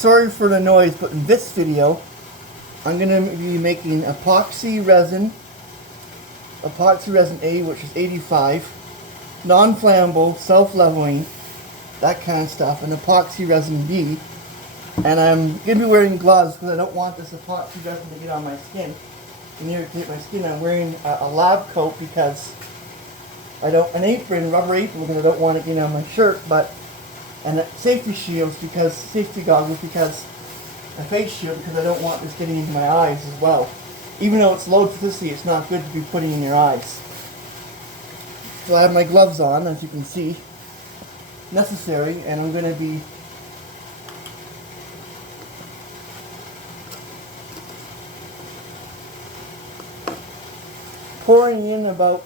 sorry for the noise, but in this video, I'm going to be making epoxy resin A, which is 85, non-flammable, self-leveling, that kind of stuff, and epoxy resin B. And I'm going to be wearing gloves because I don't want this epoxy resin to get on my skin and irritate my skin. I'm wearing a lab coat because an apron, rubber apron, because I don't want it getting on my shirt, and safety shields because, safety goggles because, a face shield because I don't want this getting into my eyes as well. Even though it's low toxicity, it's not good to be putting in your eyes. So I have my gloves on, as you can see, necessary, and I'm going to be pouring in about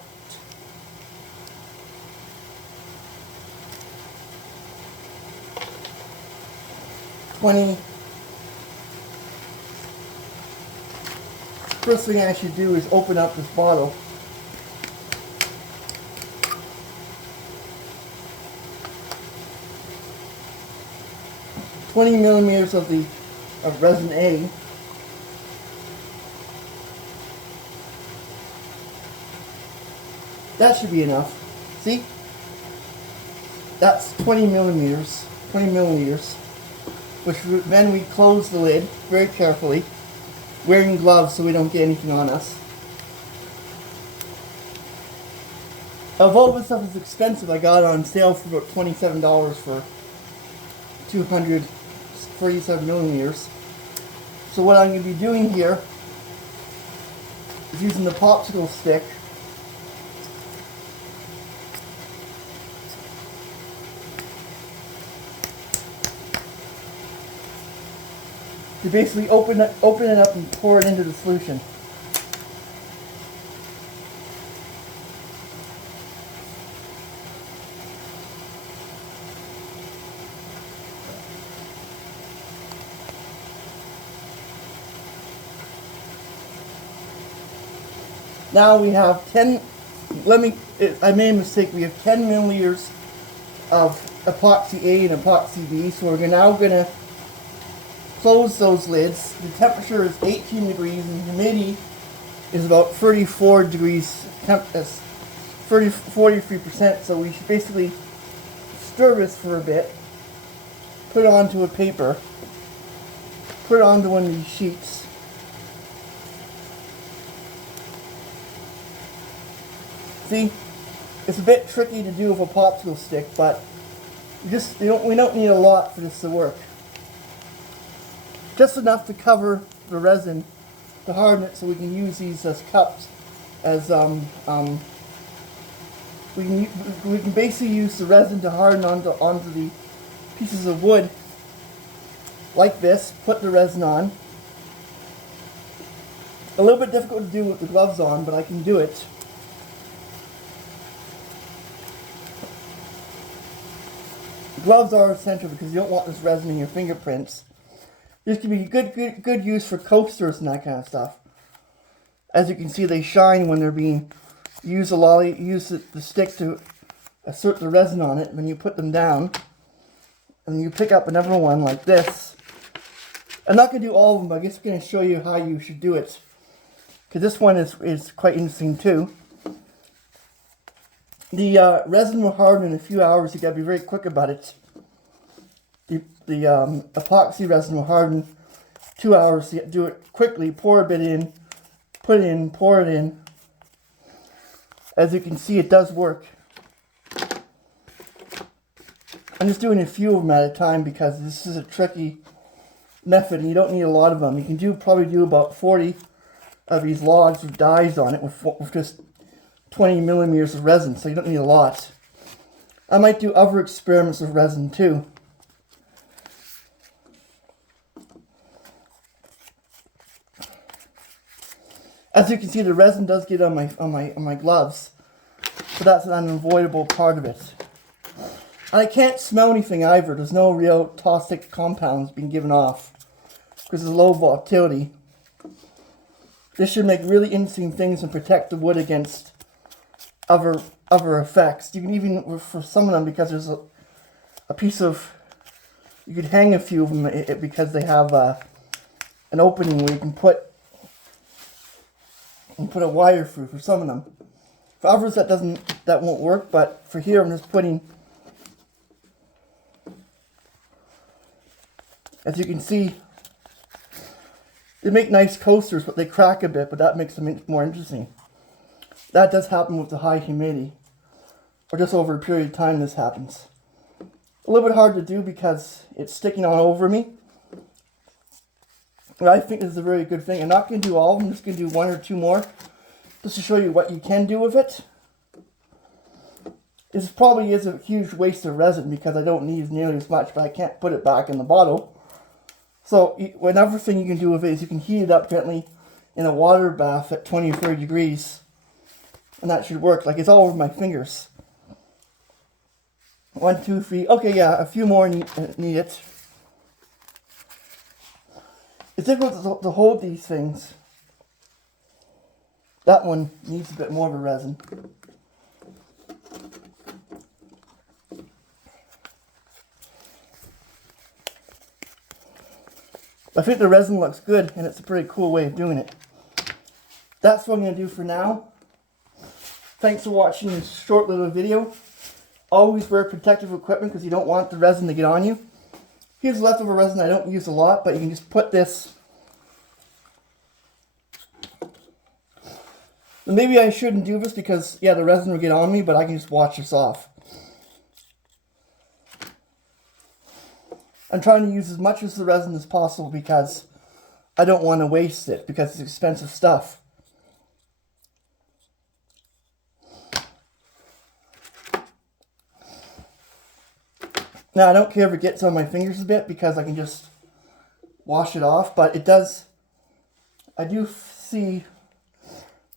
20. First thing I should do is open up this bottle. $20 millimeters of resin A. That should be enough. See? That's 20 milliliters, which then we close the lid very carefully, wearing gloves so we don't get anything on us. Although this stuff is expensive, I got it on sale for about $27 for 247 milliliters. So what I'm going to be doing here is using the popsicle stick to basically open it up and pour it into the solution. Now we have 10, I made a mistake, we have 10 milliliters of epoxy A and epoxy B, so we're now going to close those lids. The temperature is 18 degrees and humidity is about 34 degrees, 43%, so we should basically stir this for a bit, put it onto a paper, put it onto one of these sheets. See, it's a bit tricky to do with a popsicle stick, but we don't need a lot for this to work. Just enough to cover the resin to harden it, so we can use these as cups. As we can basically use the resin to harden onto the pieces of wood like this. Put the resin on. A little bit difficult to do with the gloves on, but I can do it. Gloves are essential because you don't want this resin in your fingerprints. This can be good use for coasters and that kind of stuff. As you can see, they shine when they're being used. Use the stick to assert the resin on it. When you put them down, and you pick up another one like this. I'm not going to do all of them, but I'm just going to show you how you should do it. Because this one is quite interesting too. The resin will harden in a few hours. You got to be very quick about it. The epoxy resin will harden 2 hours. So you do it quickly. Pour a bit in, put it in, pour it in. As you can see, it does work. I'm just doing a few of them at a time because this is a tricky method and you don't need a lot of them. You can probably do about 40 of these logs with dies on it with just 20 millimeters of resin, so you don't need a lot. I might do other experiments with resin too. As you can see, the resin does get on my gloves, so that's an unavoidable part of it. And I can't smell anything either. There's no real toxic compounds being given off because there's low volatility. This should make really interesting things and protect the wood against other effects. You can even, for some of them, because there's a piece of You could hang a few of them because they have an opening where you can put a wire through for some of them. For others that won't work, but for here I'm just putting, as you can see, they make nice coasters, but they crack a bit, but that makes them more interesting. That does happen with the high humidity, or just over a period of time this happens. A little bit hard to do because it's sticking on over me. But I think this is a very good thing. I'm not going to do all of them, I'm just going to do one or two more, just to show you what you can do with it. This probably is a huge waste of resin because I don't need nearly as much, but I can't put it back in the bottle. So another thing you can do with it is you can heat it up gently in a water bath at 20 or 30 degrees. And that should work. Like, it's all over my fingers. 1, 2, 3. Okay, yeah, a few more need it. It's difficult to hold these things. That one needs a bit more of a resin. I think the resin looks good, and it's a pretty cool way of doing it. That's what I'm going to do for now. Thanks for watching this short little video. Always wear protective equipment because you don't want the resin to get on you. Here's leftover resin I don't use a lot, but you can just put this. Maybe I shouldn't do this because, yeah, the resin will get on me, but I can just wash this off. I'm trying to use as much of the resin as possible because I don't want to waste it because it's expensive stuff. Now, I don't care if it gets on my fingers a bit because I can just wash it off, but it does, I do see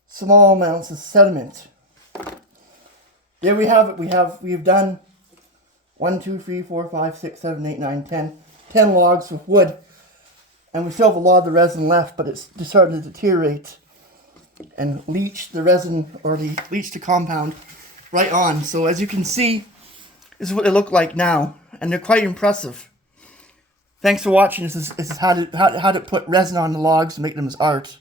small amounts of sediment. There we have it. We've done 1, 2, 3, 4, 5, 6, 7, 8, 9, 10. 10 logs with wood. And we still have a lot of the resin left, but it's just starting to deteriorate and leach the resin, or leach the compound right on. So as you can see, this is what they look like now. And they're quite impressive. Thanks for watching. This is how to put resin on the logs and make them as art.